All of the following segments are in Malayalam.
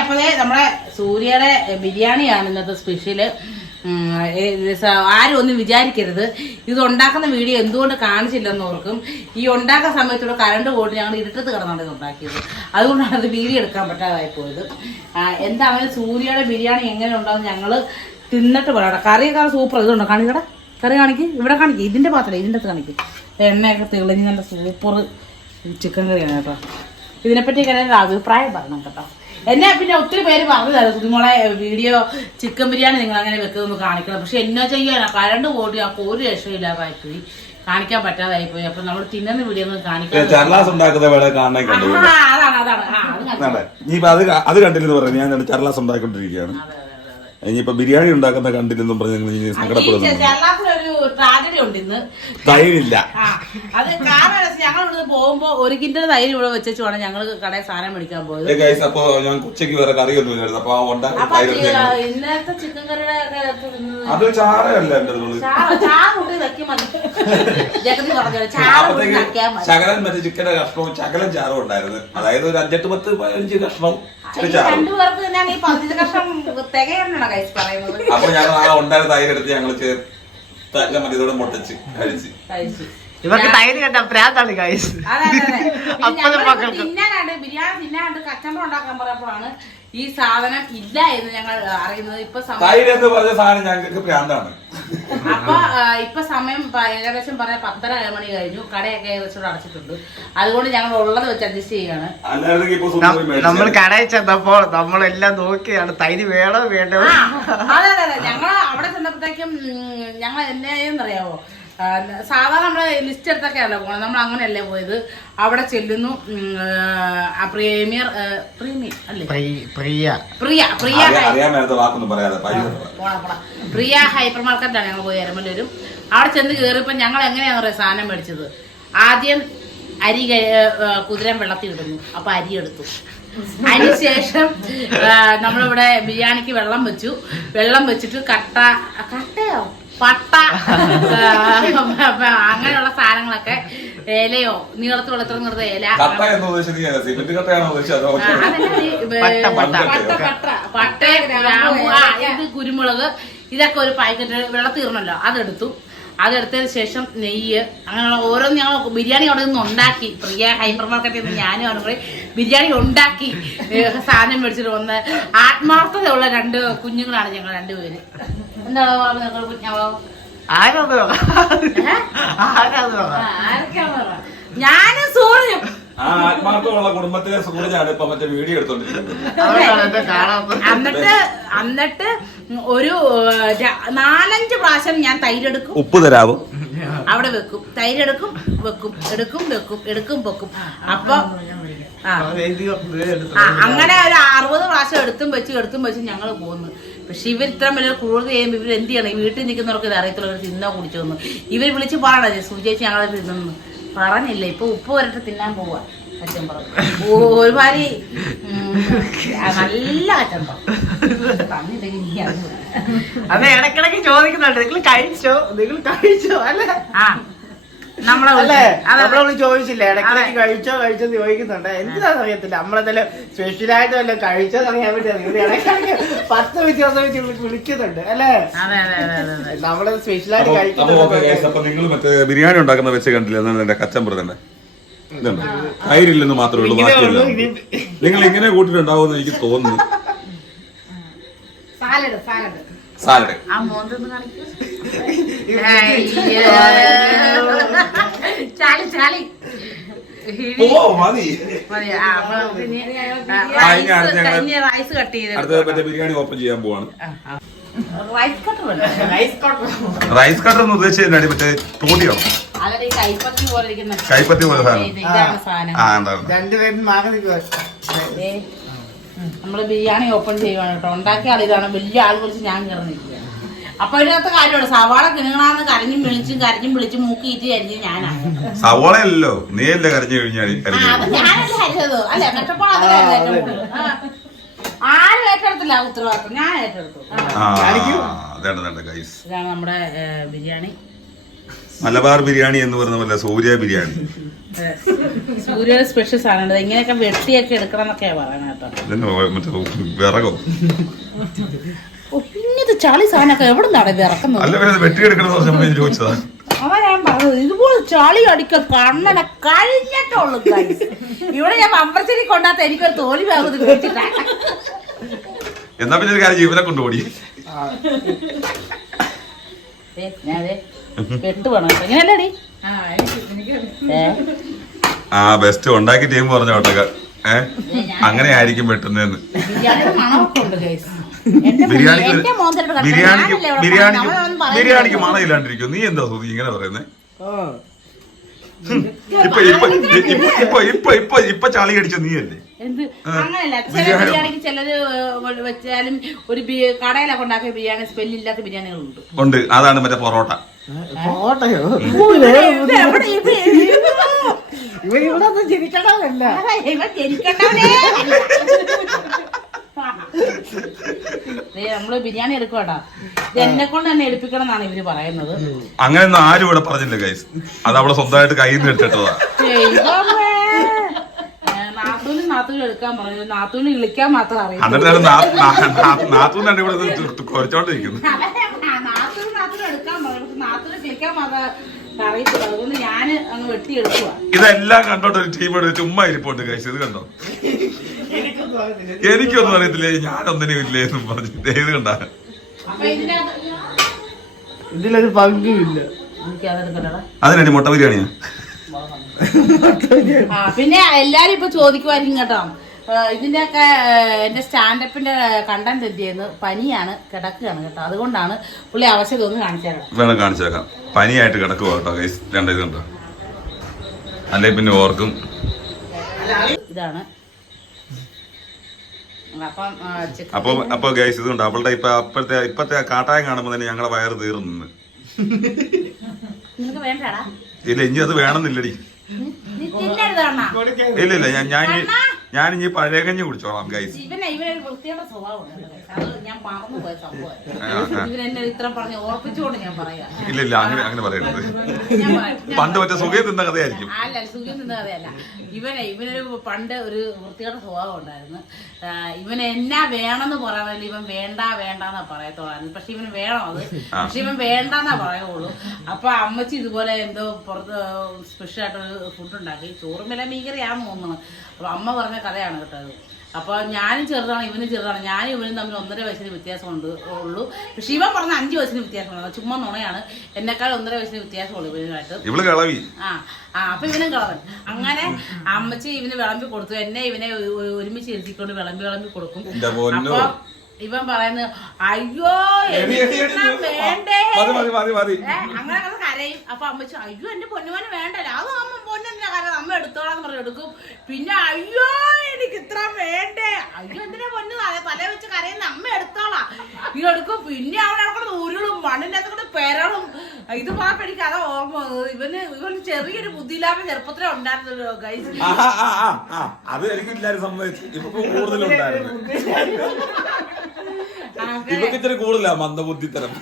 അപ്പതേ നമ്മുടെ സൂര്യയുടെ ബിരിയാണിയാണ് ഇന്നത്തെ സ്പെഷ്യല്. ആരും ഒന്നും വിചാരിക്കരുത് ഇത് ഉണ്ടാക്കുന്ന വീഡിയോ എന്തുകൊണ്ട് കാണിച്ചില്ലെന്ന് ഓർക്കും. ഈ ഉണ്ടാക്കുന്ന സമയത്തൂടെ കറണ്ട് പോയിട്ട് ഞങ്ങൾ ഇരുട്ടത്ത് കിടന്നാണ് ഇത് ഉണ്ടാക്കിയത്. അതുകൊണ്ടാണ് അത് വീഡിയോ എടുക്കാൻ പറ്റാതായി പോയത്. എന്താണെങ്കിലും സൂര്യയുടെ ബിരിയാണി എങ്ങനെ ഉണ്ടാകും ഞങ്ങൾ തിന്നിട്ട് പറയാം. കറിയൊക്കെ സൂപ്പർ. ഇതുണ്ടോ കാണിക്കട കറി കാണിക്ക്, ഇവിടെ കാണിക്കും, ഇതിന്റെ പാത്രം ഇതിൻ്റെ അകത്ത് കാണിക്കും. എണ്ണയൊക്കെ തെളിഞ്ഞ് നല്ല സൂപ്പർ ചിക്കൻ കറിയാണ് കേട്ടോ. ഇതിനെപ്പറ്റിയൊക്കെ എൻ്റെ അഭിപ്രായം പറയണം കേട്ടോ. എന്നെ പിന്നെ ഒത്തിരി പേര് പറഞ്ഞു തരാം കുഞ്ഞുമോളെ വീഡിയോ ചിക്കൻ ബിരിയാണി നിങ്ങൾ അങ്ങനെ വെക്കുന്നൊന്ന് കാണിക്കണം. പക്ഷെ എന്നാ ചെയ്യാനാ, കരണ്ട് പോയിട്ട് ആ ഒരു രക്ഷയില്ലാതായി പോയി, കാണിക്കാൻ പറ്റാതായി പോയി. അപ്പൊ നമ്മൾ തിന്നുന്ന വീഡിയോ ഒന്നും കാണിക്കാൻ അത് കണ്ടില്ലെന്ന് പറഞ്ഞു. ഞാൻ ചർലാസ് ഉണ്ടാക്കിക്കൊണ്ടിരിക്കുകയാണ്. ഇനിയിപ്പോ ബിരിയാണി ഉണ്ടാക്കുന്ന കണ്ടില്ലെന്നും പറഞ്ഞ് സങ്കടപ്പെടുന്നു. ട്രാജഡി ഉണ്ട് ഇന്ന്. തൈരില്ല. അത് കാരണം ഞങ്ങൾ ഇവിടുന്ന് പോകുമ്പോ 1 കിൻഡൽ തൈര് ഇവിടെ വെച്ചു വേണം ഞങ്ങൾ കടയിൽ സാധനം മേടിക്കാൻ പോയത്. അപ്പൊ ഞാൻ ഉച്ചയ്ക്ക് വേറെ കറിയൊന്നും ഇല്ലായിരുന്നു. അപ്പൊ ഇന്നത്തെ ചിക്കൻ കറിയുടെ അത് ചാറല്ല ചാറുകൂട്ടി വെക്കും. മതി ജഗതി പറഞ്ഞു ചാറ് ശകലം മറ്റേ ചിക്കന്റെ കഷ്ണവും ശകലം ചാറും ഉണ്ടായിരുന്നു. അതായത് ഒരു 5, 8, 10, 15 കഷ്ണം. രണ്ടുപേർക്ക് തന്നെയാണ് ഈ 15 കഷ്ണം തികയാണോ കൈസ് പറയുന്നത്. അപ്പൊ ഞങ്ങൾ ആ ഉണ്ടായ തൈരെടുത്ത് ഞങ്ങള് ചേർത്ത് മുട്ടച്ച് കഴിച്ച്. ഇവർക്ക് തൈര് കണ്ട പ്രാന്താണ് ഗൈസ്. തിന്നാനായിട്ട് ബിരിയാണി തിന്നാനായിട്ട് കച്ചമ്പറ ഉണ്ടാക്കാൻ പറഞ്ഞപ്പോഴാണ് ഈ സാധനം ഇല്ല എന്ന് ഞങ്ങൾ അറിയുന്നത്. ഇപ്പൊ തൈര് എന്ന് പറഞ്ഞ സാധനം ഞങ്ങൾക്ക് പ്രാന്താണ്. അപ്പൊ ഇപ്പൊ സമയം ഏകദേശം പറയാൻ 10:30 മണി കഴിഞ്ഞു. കടയൊക്കെ ഏകദേശം അടച്ചിട്ടുണ്ട്. അതുകൊണ്ട് ഞങ്ങൾ ഉള്ളത് വെച്ച് അഡ്ജസ്റ്റ് ചെയ്യാണ്. നമ്മൾ കടയിൽ ചെന്നപ്പോ നമ്മളെല്ലാം നോക്കിയാണ് തൈര് വേണോ വേണ്ടോ. അതെ അതെ അതെ. ഞങ്ങൾ അവിടെ ചെന്നപ്പോഴത്തേക്കും ഞങ്ങൾ എന്നറിയാവോ, സാധാരണ നമ്മള് ലിസ്റ്റ് എടുത്തൊക്കെയല്ല പോകണം. നമ്മൾ അങ്ങനെയല്ലേ പോയത്. അവിടെ ചെല്ലുന്നു. പ്രീമിയർ അല്ലേ പ്രിയ ഹൈപ്പർ മാർക്കറ്റിലാണ് ഞങ്ങൾ പോയി എരമല്ലൂരും. അവിടെ ചെന്ന് കയറിയപ്പോൾ ഞങ്ങൾ എങ്ങനെയാണെന്ന് പറയാ സാധനം മേടിച്ചത്. ആദ്യം അരി കുതിരൻ വെള്ളത്തിൽ ഇടുന്നു. അപ്പൊ അരി എടുത്തു. അതിനുശേഷം നമ്മളിവിടെ ബിരിയാണിക്ക് വെള്ളം വെച്ചു. വെള്ളം വെച്ചിട്ട് കട്ടയോ പട്ട അങ്ങനെയുള്ള സാധനങ്ങളൊക്കെ, ഇലയോ നീളത്തോളം എത്ര നിർത്ത ഇല, പട്ട, കുരുമുളക്, ഇതൊക്കെ ഒരു പാക്കറ്റ് വെള്ളത്തിൽ ഇടണല്ലോ. അതെടുത്തതിന് ശേഷം നെയ്യ്, അങ്ങനെയുള്ള ഓരോന്ന് ഞങ്ങൾ ബിരിയാണി അവിടെ നിന്ന് ഉണ്ടാക്കി. പ്രിയ ഹൈപ്പർ മാർക്കറ്റിൽ നിന്ന് ഞാനും അവിടെ ബിരിയാണി ഉണ്ടാക്കി സാധനം മേടിച്ചിട്ട് വന്ന് ആത്മാർത്ഥതയുള്ള 2 കുഞ്ഞുങ്ങളാണ് ഞങ്ങൾ 2 പേര്. എന്താണ് ഞങ്ങൾ കുഞ്ഞാവോ ഞാനും സൂര്യനും ആത്മാർത്ഥമുള്ള കുടുംബത്തിലെ സൂര്യനാണ് ഇപ്പൊ മറ്റേ വീഡിയോ എടുത്തോണ്ടിരിക്കുന്നത്. എന്നിട്ട് ഒരു 4-5 പ്രാവശ്യം ഞാൻ തൈരെടുക്കും, ഉപ്പ് തരാവും, അവിടെ വെക്കും, തൈരെടുക്കും, എടുക്കും വെക്കും. അപ്പൊ അങ്ങനെ ഒരു 60 പ്രാവശ്യം എടുത്തും വെച്ച് ഞങ്ങൾ പോകുന്നു. പക്ഷെ ഇവർ ഇത്ര വലിയ കൂടുതൽ ചെയ്യുമ്പോൾ ഇവർ എന്ത് ചെയ്യണം? വീട്ടിൽ നിൽക്കുന്നവർക്ക് ഇത് അറിയത്തുള്ള തിന്നോ കുടിച്ചോന്ന് ഇവർ വിളിച്ച് പറയണേ. സൂചിച്ച് ഞങ്ങളെ തിന്നു പറഞ്ഞില്ല. ഇപ്പൊ ഉപ്പ് വരട്ട് തിന്നാൻ പോവാ. അച്ഛൻ പറഞ്ഞു ഒരുമാതിരി നല്ല അച്ഛൻ തന്നില്ലെങ്കിൽ അത് ഇടക്കിടക്ക് ചോദിക്കുന്നുണ്ട്, നിങ്ങൾ കഴിച്ചോ അല്ലെ? നമ്മളോട് ചോദിച്ചില്ല ഇടക്കിടക്ക് കഴിച്ചോ ചോദിക്കുന്നുണ്ട്. എന്താണെന്ന് അറിയത്തില്ല. നമ്മളെന്തായാലും സ്പെഷ്യലായിട്ട് വല്ല കഴിച്ചോന്ന് അറിയാൻ വേണ്ടിയാണ് ഇവിടെ ഇടക്കിടക്ക് 10 വ്യത്യാസം വെച്ച് വിളിക്കുന്നുണ്ട് അല്ലേ? നമ്മള് സ്പെഷ്യലായിട്ട് കഴിക്കുന്നത്. നിങ്ങൾ മറ്റേ ബിരിയാണി ഉണ്ടാക്കുന്ന വെച്ച് കണ്ടില്ല എന്റെ കച്ചമ്പറ തന്നെ തൈരില്ലെന്ന് മാത്രമേ ഉള്ളൂ. ബാക്കിയല്ല നിങ്ങൾ ഇങ്ങനെ കൂട്ടിട്ടുണ്ടാവുമെന്ന് എനിക്ക് തോന്നുന്നു. സാലഡ് അടുത്ത ബിരിയാണി ഓപ്പൺ ചെയ്യാൻ പോവാണ്. റൈസ് കട്ടർ എന്ന് ഉദ്ദേശിച്ചതിനാണ് മറ്റേ തോടിയോ കൈപ്പത്തി പോലെ സാധനം. നമ്മള് ബിരിയാണി ഓപ്പൺ ചെയ്യുവാണ് കേട്ടോ. ഉണ്ടാക്കിയ ആളിതാണ്, വലിയ ആൾ വിളിച്ച് ഞാൻ കയറുന്നില്ല. അപ്പൊ ഇതിനകത്ത് കാര്യമാണ്, സവാള കിണുങ്ങളാന്ന് കരഞ്ഞും വിളിച്ചും മൂക്കിയിട്ട് അരിഞ്ഞ് ഞാനാണ്. സവാള അല്ലല്ലോ, നീയല്ലേ കരഞ്ഞു കഴിഞ്ഞാൽ ഞാനല്ലേ അരിഞ്ഞത്. അല്ലെ കഷ്ടപ്പാട് ആരും ഏറ്റെടുത്തില്ല ഉത്തരവാദിത്വം, ഞാൻ ഏറ്റെടുത്തു. ഇതാണ് നമ്മുടെ ബിരിയാണി മലബാർ ബിരിയാണി എന്ന് പറയുന്ന പോലെ സൂര്യ ബിരിയാണി. സൂര്യ സ്പെഷ്യൽ സാധനം ഇങ്ങനെയൊക്കെ വെട്ടിയൊക്കെ എടുക്കണം എന്നൊക്കെയാ പറയുന്നത് കേട്ടോ. മറ്റേ വിറകോ ഇങ്ങനത്തെ ചളി സാധനമൊക്കെ എവിടെ നിന്നാണ് ഇത് ഇറക്കുന്നത്? അല്ല വെട്ടിയെടുക്കണമെന്ന് ചോദിച്ചതാ. അതാ ഞാൻ പറഞ്ഞത്, ഇതുപോലെ ചളി അടിക്ക കണ്ണട കഴിഞ്ഞിട്ടുള്ളൂ. ഇവിടെ ഞാൻ അമ്പലത്തിലേക്ക് കൊണ്ടാത്ത എനിക്കൊരു തോലി ഭാഗത്ത് വെച്ചിട്ടാ. എന്നാ പിന്നെ ഒരു കാര്യം ജീവനെ കൊണ്ടുപോടി. വെട്ട് വേണം എങ്ങനെയല്ലേ? ബെസ്റ്റ് ഉണ്ടാക്കി ടീം പറഞ്ഞ കേട്ടോ. അങ്ങനെ ആയിരിക്കും വെട്ടുന്നതെന്ന്. ബിരിയാണിക്ക് മണയില്ലാണ്ടിരിക്കും. നീ എന്താ സുധി ഇങ്ങനെ പറയുന്നേ? ഇപ്പൊ ചളി അടിച്ച നീയല്ലേ? അങ്ങനല്ല, ചില ബിരിയാണിക്ക് ചിലര് വെച്ചാലും ഒരു കടയിലൊക്കെ ഉണ്ടാക്കിയ ബിരിയാണി സ്മെല്ലില്ലാത്ത ബിരിയാണികളുണ്ട്. ഉണ്ട്, അതാണ് മറ്റേ പൊറോട്ട. നമ്മള് ബിരിയാണി എടുക്കട്ടാ, എന്നെ കൊണ്ട് തന്നെ എടുപ്പിക്കണം എന്നാണ് ഇവര് പറയുന്നത്. അങ്ങനെയൊന്നും ആരും ഇവിടെ പറഞ്ഞില്ല ഗൈസ്. അത് അവിടെ സ്വന്തമായിട്ട് കയ്യിൽ നിന്ന് എടുത്തിട്ടതാ. നാത്തൂന് എടുക്കാൻ പറഞ്ഞു, നാത്തൂന് വിളിക്കാൻ മാത്രം അറിയാം. നാത്തൂന്നാണ് ഇവിടെ കുറച്ചോണ്ടിരിക്കുന്നു. നാത്തൂന് എടുക്കാൻ പറഞ്ഞു, നാത്തൂന് വിളിക്കാൻ മാത്രം അറിയത്തില്ല. അതുകൊണ്ട് ഞാന് അങ്ങ് വെട്ടിയെടുക്കുക. ഇതെല്ലാം കണ്ടോട്ട് ഒരു ടീം ചുമ്മാ ഇരിപ്പുണ്ട് ഗൈസ്. ഇത് കണ്ടോ? എനിക്കൊന്നും അറിയത്തില്ലേ, ഞാനൊന്നിനും ഇല്ലേ എന്നും പറഞ്ഞു. ഇത് കണ്ട ഇതിലൊരു പങ്കുമില്ല. അതിനാണ് മുട്ട ബിരിയാണിയാ. പിന്നെ എല്ലാരും ഇപ്പൊ ചോദിക്കുമായിരിക്കും കേട്ടോ, ഇതിന്റെയൊക്കെ എന്റെ സ്റ്റാൻഡപ്പിന്റെ കണ്ടന്റ് എന്ത് ചെയ്യുന്നു? പനിയാണ്, കിടക്കുകയാണ് കേട്ടോ. അതുകൊണ്ടാണ് പുള്ളി അവസ്ഥ ഒന്ന് കാണിച്ചേക്കാം. വേണം കാണിച്ചേക്കാം. പനിയായിട്ട് കിടക്കുക കേട്ടോ ഗൈസ്. രണ്ട ഇത് കണ്ടോ? അല്ലെ പിന്നെ ഓർക്കും. ഇതാണ് അപ്പൊ ഗൈസ് ഇത് കണ്ടോ? അവളുടെ ഇപ്പത്തെ കാട്ടായം കാണുമ്പോ തന്നെ ഞങ്ങളെ വയറ് തീർന്നു. ഇല്ല, ഇനി അത് വേണമെന്നില്ലടി. ഇല്ല ഞാൻ ഇനി പഴയ കഞ്ഞി കുടിച്ചോളാം ഗൈസ്. ഇവനൊരു വൃത്തിയുടെ സ്വഭാവമുണ്ട്. ഞാൻ മറന്നു പോയ സംഭവം. ഇവരെന്നെ ഇത്ര പറഞ്ഞ് ഓർപ്പിച്ചുകൊണ്ട് ഞാൻ പറയാം. ഇല്ല അങ്ങനെ പറയരുത്. പണ്ട് മറ്റേ സുഖം തിന്ന കഥയായിരിക്കും. അല്ല, സുഖം തിന്ന കഥയല്ല. ഇവനൊരു പണ്ട് ഒരു വൃത്തിയുടെ സ്വഭാവം ഉണ്ടായിരുന്നു. ഇവന് എന്നാ വേണമെന്ന് പറയാൻ ഇവൻ വേണ്ടെന്നാ പറയത്തോളായിരുന്നു. പക്ഷെ ഇവന് വേണം അത്. പക്ഷെ ഇവൻ വേണ്ടെന്നാ പറയുള്ളൂ. അപ്പൊ അമ്മച്ചി ഇതുപോലെ എന്തോ പുറത്ത് സ്പെഷ്യൽ ആയിട്ടൊരു ഫുഡ് ഉണ്ടാക്കി. ചോറും വില മീകറിയാന്ന് തോന്നുന്നു. അപ്പൊ അമ്മ പറഞ്ഞ കഥയാണ് കേട്ടത്. അപ്പൊ ഞാനും ചെറുതാണ്, ഇവനും ചെറുതാണ്. ഞാനും ഇവനും തമ്മിൽ 1.5 വയസ്സിന് വ്യത്യാസമുണ്ട് ഉള്ളൂ. പക്ഷെ ഇവൻ പറഞ്ഞ 5 വയസ്സിന് വ്യത്യാസമുണ്ട്. ചുമ്മാ നുണയാണ്. എന്നെക്കാൾ 1.5 വയസ്സിന് വ്യത്യാസമുള്ളൂ ഇവനുമായിട്ട്. അപ്പൊ ഇവനും കളവൻ. അങ്ങനെ അമ്മച്ചി ഇവന് വിളമ്പി കൊടുത്തു. എന്നെ ഇവനെ ഒരുമിച്ച് ഇരുത്തിക്കൊണ്ട് വിളമ്പി കൊടുക്കും. അപ്പൊ ഇവൻ പറയുന്നത് അയ്യോ വേണ്ടേ, അങ്ങനെ കരയും. അപ്പൊ അമ്മച്ചി അയ്യോ എന്റെ പൊന്നുമോന് വേണ്ടല്ലോ, അത് അമ്മ പൊന്നെന്തിനാ കരയും, അമ്മ എടുത്തോളാന്ന് പറഞ്ഞ് എടുക്കും. പിന്നെ അയ്യോ എനിക്ക് ഇത്ര വേണ്ടേ, അയ്യോ എന്തിനാ പൊന്നു തല വെച്ച് കരയുന്ന, അമ്മ എടുത്തോളാം ഇതെടുക്കും. പിന്നെ അവിടെ ഉരുളും മണ്ണിന്റെ അകത്ത് പെരളും. ഇത് മാത്രം എനിക്ക് അതാ ഓർമ്മ വന്നത്. ഇവന് ചെറിയൊരു ബുദ്ധിയില്ലാത്ത ചെറുപ്പത്തിലേ ഉണ്ടായിരുന്നല്ലോ ഗൈസ്. അത് എനിക്കില്ലാരും സംഭവിച്ചു. ഇപ്പൊ കൂടുതലുണ്ടായിരുന്നു. ഇതൊക്കെ ഇത്തിരി കൂടുതലാ മന്ദബുദ്ധിത്തരം.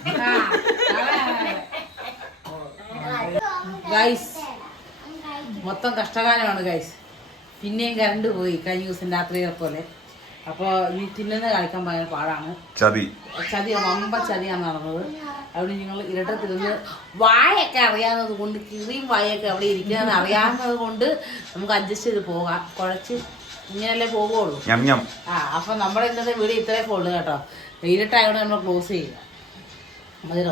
ഗൈസ് മൊത്തം കഷ്ടകാലമാണ് ഗൈസ്. പിന്നെയും കറണ്ട് പോയി കഴിഞ്ഞ ദിവസം രാത്രിയെ പോലെ. അപ്പൊ ഈ തിന്നുന്ന കളിക്കാൻ ഭയങ്കര പാടാണ്. ചതി വമ്പ ചതിയാണ് നടന്നത്. അവിടെ ഞങ്ങൾ ഇരട്ടത്തിരുന്ന് വായൊക്കെ അറിയാവുന്നത് കൊണ്ട്, കിറിയും വായൊക്കെ അവിടെ ഇരിക്കുന്നത് അറിയാവുന്നത് കൊണ്ട് നമുക്ക് അഡ്ജസ്റ്റ് ചെയ്ത് പോകാം. കുഴച്ച് ഇങ്ങനെയല്ലേ പോകുള്ളൂ. അപ്പൊ നമ്മുടെ ഇന്നത്തെ വീഡിയോ ഇത്രയൊക്കെ ഉള്ളു കേട്ടോ. ഇരുട്ടായതുകൊണ്ട് നമ്മൾ ക്ലോസ് ചെയ്യുക. മതി.